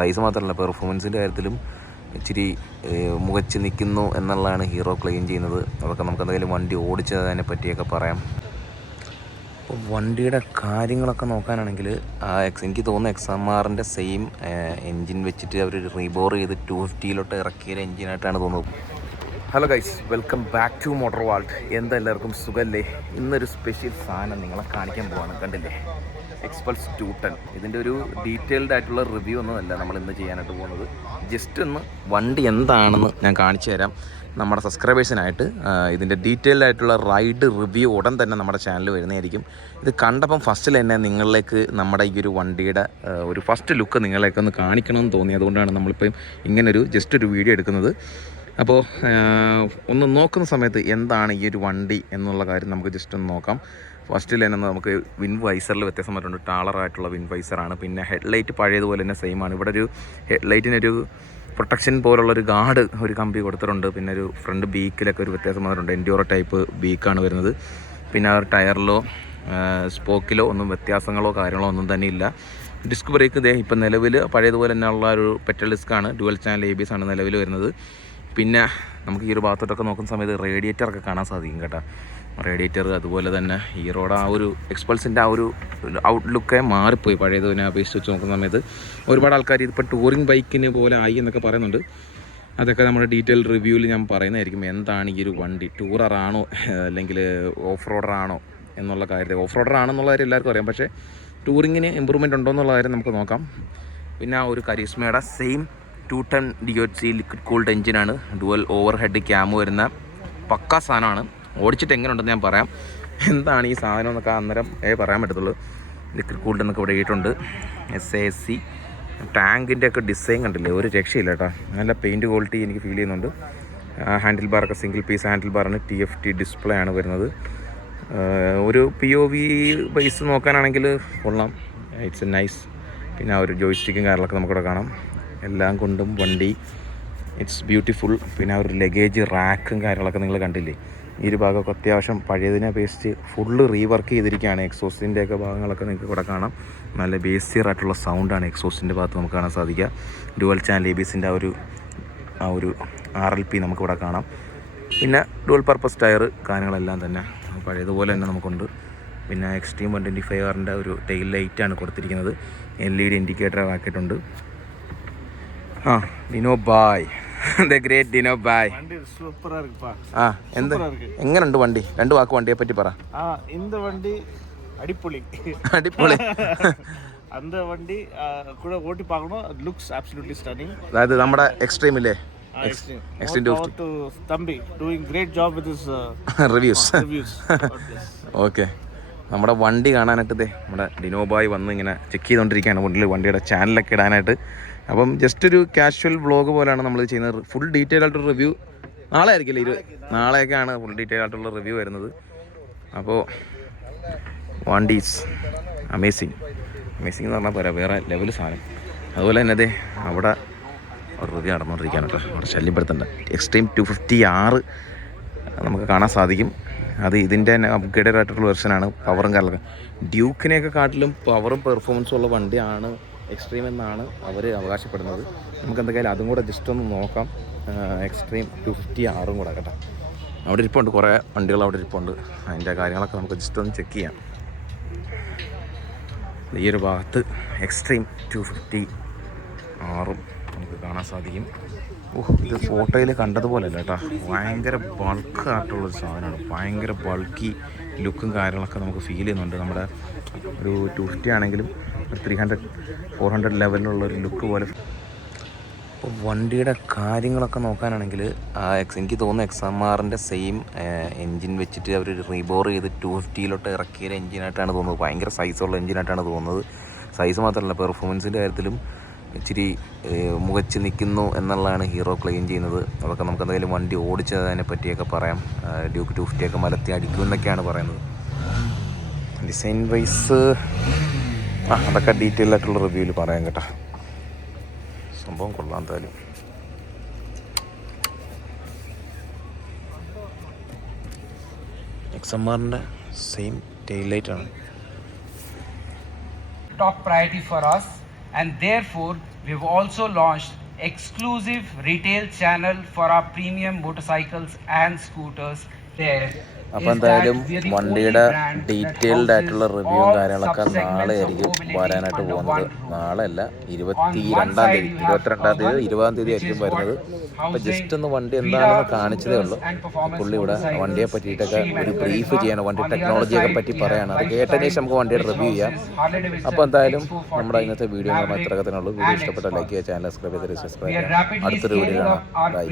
Size മാത്രമല്ല പെർഫോമൻസിൻ്റെ കാര്യത്തിലും ഇച്ചിരി മുകച്ച് നിൽക്കുന്നു എന്നുള്ളതാണ് ഹീറോ ക്ലെയിം ചെയ്യുന്നത്. അതൊക്കെ നമുക്ക് എന്തെങ്കിലും വണ്ടി ഓടിച്ചതിനെ പറ്റിയൊക്കെ പറയാം. അപ്പോൾ വണ്ടിയുടെ കാര്യങ്ങളൊക്കെ നോക്കാനാണെങ്കിൽ എനിക്ക് തോന്നുന്നു XMR-ൻ്റെ സെയിം എൻജിൻ വെച്ചിട്ട് അവർ റീബോർ ചെയ്ത് 250 ഇറക്കിയ എൻജിനായിട്ടാണ് തോന്നുന്നത്. Hello guys, welcome back to Motor Vault. എന്താ എല്ലാവർക്കും സുഖമല്ലേ? ഇന്നൊരു സ്പെഷ്യൽ സാധനം നിങ്ങളെ കാണിക്കാൻ പോവാണ്. കണ്ടില്ലേ, എക്സ്പൾസ് 210. ഇതിൻ്റെ ഒരു ഡീറ്റെയിൽഡ് ആയിട്ടുള്ള റിവ്യൂ ഒന്നുമല്ല നമ്മൾ ഇന്ന് ചെയ്യാനായിട്ട് പോകുന്നത്. ജസ്റ്റ് ഒന്ന് വണ്ടി എന്താണെന്ന് ഞാൻ കാണിച്ചു തരാം നമ്മുടെ സബ്സ്ക്രൈബേഴ്സിനായിട്ട്. ഇതിൻ്റെ ഡീറ്റെയിൽഡ് ആയിട്ടുള്ള റൈഡ് റിവ്യൂ ഉടൻ തന്നെ നമ്മുടെ ചാനലിൽ വരുന്നതായിരിക്കും. ഇത് കണ്ടപ്പം ഫസ്റ്റിൽ തന്നെ നിങ്ങളിലേക്ക് നമ്മുടെ ഈ ഒരു വണ്ടിയുടെ ഒരു ഫസ്റ്റ് ലുക്ക് നിങ്ങളിലേക്ക് ഒന്ന് കാണിക്കണമെന്ന് തോന്നി. അതുകൊണ്ടാണ് നമ്മളിപ്പം ഇങ്ങനൊരു ജസ്റ്റ് ഒരു വീഡിയോ എടുക്കുന്നത്. അപ്പോൾ ഒന്ന് നോക്കുന്ന സമയത്ത് എന്താണ് ഈ ഒരു വണ്ടി എന്നുള്ള കാര്യം നമുക്ക് ജസ്റ്റ് ഒന്ന് നോക്കാം. ഫസ്റ്റിൽ തന്നെ നമുക്ക് വിൻ വൈസറിൽ വ്യത്യാസം വരുന്നുണ്ട്. ടാളറായിട്ടുള്ള വിൻ വൈസറാണ്. പിന്നെ ഹെഡ്ലൈറ്റ് പഴയതുപോലെ തന്നെ സെയിമാണ്. ഇവിടെ ഒരു ഹെഡ്ലൈറ്റിനൊരു പ്രൊട്ടക്ഷൻ പോലുള്ളൊരു ഗാർഡ് ഒരു കമ്പി കൊടുത്തിട്ടുണ്ട്. പിന്നെ ഒരു ഫ്രണ്ട് ബീക്കിലൊക്കെ ഒരു വ്യത്യാസം വന്നിട്ടുണ്ട്. എൻഡ്യൂറോ ടൈപ്പ് ബീക്കാണ് വരുന്നത്. പിന്നെ ആ ടയറിലോ സ്പോക്കിലോ ഒന്നും വ്യത്യാസങ്ങളോ കാര്യങ്ങളോ ഒന്നും തന്നെ ഇല്ല. ഡിസ്ക് ബ്രേക്ക് ഇപ്പം നിലവിൽ പഴയതുപോലെ തന്നെ ഉള്ള ഒരു പെട്രോൾ ഡിസ്ക്കാണ്. ഡുവൽ ചാനൽ ABS ആണ് നിലവിൽ വരുന്നത്. പിന്നെ നമുക്ക് ഈ ഒരു ഭാഗത്തോട്ടൊക്കെ നോക്കുന്ന സമയത്ത് റേഡിയേറ്ററൊക്കെ കാണാൻ സാധിക്കും കേട്ടോ. റേഡിയേറ്റർ അതുപോലെ തന്നെ ഹീറോയുടെ ആ ഒരു എക്സ്പൾസിൻ്റെ ആ ഒരു ഔട്ട്ലുക്കെ മാറിപ്പോയി പഴയതിനെ അപേക്ഷിച്ച് വെച്ച് നോക്കുന്ന സമയത്ത്. ഒരുപാട് ആൾക്കാർ ഇതിപ്പോൾ ടൂറിംഗ് ബൈക്കിന് പോലെ ആയി എന്നൊക്കെ പറയുന്നുണ്ട്. അതൊക്കെ നമ്മുടെ ഡീറ്റെയിൽ റിവ്യൂവിൽ ഞാൻ പറയുന്നതായിരിക്കും. എന്താണ് ഈ ഒരു വണ്ടി, ടൂററാണോ അല്ലെങ്കിൽ ഓഫ് റോഡറാണോ എന്നുള്ള കാര്യം. ഓഫ് റോഡറാണെന്നുള്ള കാര്യം എല്ലാവർക്കും അറിയാം, പക്ഷേ ടൂറിങ്ങിന് ഇമ്പ്രൂവ്മെൻറ്റ് ഉണ്ടോ എന്നുള്ള കാര്യം നമുക്ക് നോക്കാം. പിന്നെ ആ ഒരു കരീസ്മയുടെ സെയിം 210 DOHC ലിക്വിഡ് കൂൾഡ് എഞ്ചിനാണ്. ഡുവൽ ഓവർ ഹെഡ് ക്യാമ് വരുന്ന പക്കാ സാധനമാണ്. ഓടിച്ചിട്ട് എങ്ങനെ ഉണ്ടെന്ന് ഞാൻ പറയാം. എന്താണ് ഈ സാധനം എന്നൊക്കെ അന്നേരം പറയാൻ പറ്റത്തുള്ളൂ. ലിക്വിഡ് കൂൾഡ് എന്നൊക്കെ ഇവിടെ ഇട്ടുണ്ട്. SASC ടാങ്കിൻ്റെ ഒക്കെ ഡിസൈൻ കണ്ടില്ലേ, ഒരു രക്ഷയില്ല കേട്ടോ. നല്ല പെയിൻറ്റ് ക്വാളിറ്റി എനിക്ക് ഫീൽ ചെയ്യുന്നുണ്ട്. ഹാൻഡിൽ ബാറൊക്കെ സിംഗിൾ പീസ് ഹാൻഡിൽ ബാറാണ്. TFT ഡിസ്പ്ലേ ആണ് വരുന്നത്. ഒരു POV ബേസ് നോക്കാനാണെങ്കിൽ കൊള്ളാം, ഇറ്റ്സ് എ നൈസ്. പിന്നെ ആ ഒരു ജോയ്സ്റ്റിക്കും കാര്യങ്ങളൊക്കെ നമുക്കിവിടെ കാണാം. എല്ലാം കൊണ്ടും വണ്ടി ഇറ്റ്സ് ബ്യൂട്ടിഫുൾ. പിന്നെ ആ ഒരു ലഗേജ് റാക്കും കാര്യങ്ങളൊക്കെ നിങ്ങൾ കണ്ടില്ലേ. ഈ ഒരു ഭാഗമൊക്കെ അത്യാവശ്യം പഴയതിനെ അപേക്ഷിച്ച് ഫുള്ള് റീവർക്ക് ചെയ്തിരിക്കുകയാണ്. എക്സോസിൻ്റെയൊക്കെ ഭാഗങ്ങളൊക്കെ നിങ്ങൾക്ക് ഇവിടെ കാണാം. നല്ല ബേസിയറായിട്ടുള്ള സൗണ്ടാണ് എക്സോസിൻ്റെ ഭാഗത്ത് നമുക്ക് കാണാൻ സാധിക്കുക. ഡുവൽ ചാനൽ ABSൻ്റെ ആ ഒരു RLP നമുക്കിവിടെ കാണാം. പിന്നെ ഡുവൽ പർപ്പസ് ടയർ കാര്യങ്ങളെല്ലാം തന്നെ പഴയതുപോലെ തന്നെ നമുക്കുണ്ട്. പിന്നെ എക്സ്ട്രീം 125R-ൻ്റെ ഒരു ടെയിൽ ലൈറ്റാണ് കൊടുത്തിരിക്കുന്നത്. LED ഇൻഡിക്കേറ്റർ ആക്കിയിട്ടുണ്ട്. ഡിനോ ബായ്, ദ ഗ്രേറ്റ് ഡിനോ ബായ്. എങ്ങനെയുണ്ട് വണ്ടി? 2 വാക്ക് വണ്ടിയെ പറ്റി പറ. இந்த வண்டி அடிப்பொலி അടിപൊളി. அந்த வண்டி கூட ஓட்டி பார்க்கணும். it looks absolutely stunning. അതായത് നമ്മുടെ എക്സ്ട്രീമില്ലേ, extreme to Thampi doing great job with his reviews. reviews. Okay, നമ്മുടെ വണ്ടി കാണാനായിട്ട് നമ്മുടെ ഡിനോ ബായ് വന്ന് ഇങ്ങനെ ചെക്ക് ചെയ്തുകൊണ്ടിരിക്കുകയാണ് വണ്ടിയുടെ ചാനലൊക്കെ ഇടാനായിട്ട്. അപ്പം ജസ്റ്റ് ഒരു കാഷ്വൽ വ്ളോഗ് പോലെയാണ് നമ്മൾ ചെയ്യുന്നത്. ഫുൾ ഡീറ്റെയിൽ ആയിട്ടൊരു റിവ്യൂ നാളെ ആയിരിക്കില്ലേ, നാളെയൊക്കെയാണ് ഫുൾ ഡീറ്റെയിൽ ആയിട്ടുള്ള റിവ്യൂ വരുന്നത്. അപ്പോൾ വണ്ടി ഈസ് അമേസിങ് എന്ന് പറഞ്ഞാൽ പോരാ, വേറെ ലെവൽ സാധനം. അതുപോലെ തന്നെ അവിടെ ഒരു റിവ്യൂ നടന്നുകൊണ്ടിരിക്കുകയാണ് കേട്ടോ. അവിടെ ശല്യപ്പെടുത്തേണ്ട എക്സ്ട്രീം 250R നമുക്ക് കാണാൻ സാധിക്കും. അത് ഇതിൻ്റെ തന്നെ അപ്ഗ്രേഡഡ് ആയിട്ടുള്ള വെർഷനാണ്. പവറും കാര്യങ്ങളൊക്കെ ഡ്യൂക്കിനെയൊക്കെ കാട്ടിലും പവറും പെർഫോമൻസും ഉള്ള വണ്ടിയാണ് എക്സ്ട്രീം എന്നാണ് അവർ അവകാശപ്പെടുന്നത്. നമുക്ക് എന്തൊക്കെയാലും അതും കൂടെ ജസ്റ്റ് ഒന്ന് നോക്കാം. എക്സ്ട്രീം 250R കൂടെ കേട്ടോ. അവിടെ ഇരിപ്പുണ്ട്, കുറേ വണ്ടികൾ അവിടെ ഇരിപ്പുണ്ട്. അതിൻ്റെ കാര്യങ്ങളൊക്കെ നമുക്ക് ജസ്റ്റ് ഒന്ന് ചെക്ക് ചെയ്യാം. ഈ ഒരു ഭാഗത്ത് എക്സ്ട്രീം 250R നമുക്ക് കാണാൻ സാധിക്കും. ഇത് ഫോട്ടോയിൽ കണ്ടതുപോലെ അല്ല കേട്ടോ, ഭയങ്കര ബൾക്കായിട്ടുള്ളൊരു സാധനമാണ്. ഭയങ്കര ബൾക്കി ലുക്കും കാര്യങ്ങളൊക്കെ നമുക്ക് ഫീൽ ചെയ്യുന്നുണ്ട്. നമ്മുടെ ഒരു 250 ആണെങ്കിലും ഒരു 300-400 ലെവലിലുള്ളൊരു ലുക്ക് പോലെ. അപ്പോൾ വണ്ടിയുടെ കാര്യങ്ങളൊക്കെ നോക്കാനാണെങ്കിൽ എനിക്ക് തോന്നുന്നു XMR-ൻ്റെ സെയിം എൻജിൻ വെച്ചിട്ട് അവർ റീബോർ ചെയ്ത് 250 ഇറക്കിയ എൻജിനായിട്ടാണ് തോന്നുന്നത്. ഭയങ്കര സൈസുള്ള എൻജിനായിട്ടാണ് തോന്നുന്നത്. സൈസ് മാത്രമല്ല പെർഫോമൻസിൻ്റെ കാര്യത്തിലും ഇച്ചിരി മുകച്ച് നിൽക്കുന്നു എന്നുള്ളതാണ് ഹീറോ ക്ലെയിം ചെയ്യുന്നത്. അതൊക്കെ നമുക്ക് എന്തെങ്കിലും വണ്ടി ഓടിച്ചതിനെ പറ്റിയൊക്കെ പറയാം. ഡ്യൂക്ക് 250 മലത്തി അടിക്കും എന്നൊക്കെയാണ് പറയുന്നത്. ഡിസൈൻ വൈസ് അതൊക്കെ ഡീറ്റെയിൽ ആയിട്ടുള്ള റിവ്യൂവിൽ പറയാം കേട്ടോ. സംഭവം കൊള്ളാം എന്തായാലും. XMR-ൻ്റെ സെയിം ടെയിൽ ലൈറ്റാണ്. Top priority for us, and therefore we've also launched exclusive retail channel for our premium motorcycles and scooters there. അപ്പോൾ എന്തായാലും വണ്ടിയുടെ ഡീറ്റെയിൽഡ് ആയിട്ടുള്ള റിവ്യൂവും കാര്യങ്ങളൊക്കെ നാളെ ആയിരിക്കും വരാനായിട്ട് പോകുന്നത്. നാളെ അല്ല, 22-ാം തീയതി, 22-ാം തീയതി 20-ാം തീയതി ആയിരിക്കും വരുന്നത്. അപ്പോൾ ജസ്റ്റ് ഒന്ന് വണ്ടി എന്താണെന്ന് കാണിച്ചതേ ഉള്ളൂ. പുള്ളി ഇവിടെ വണ്ടിയെ പറ്റിയിട്ടൊക്കെ ഒരു ബ്രീഫ് ചെയ്യണം, വണ്ടി ടെക്നോളജിയൊക്കെ പറ്റി പറയണം. അത് കേട്ടതിന് ശേഷം നമുക്ക് വണ്ടിയുടെ റിവ്യൂ ചെയ്യാം. അപ്പോൾ എന്തായാലും നമ്മുടെ ഇന്നത്തെ വീഡിയോ നമ്മൾ ഇത്രയൊക്കെ തന്നെ ഉള്ളൂ. വീഡിയോ ഇഷ്ടപ്പെട്ട ലൈക്ക് ചെയ്യുക, ചാനൽ സബ്സ്ക്രൈബ് ചെയ്ത് സബ്സ്ക്രൈബ് ചെയ്യുക. അടുത്തൊരു വീഡിയോ കാണാം. ബൈ.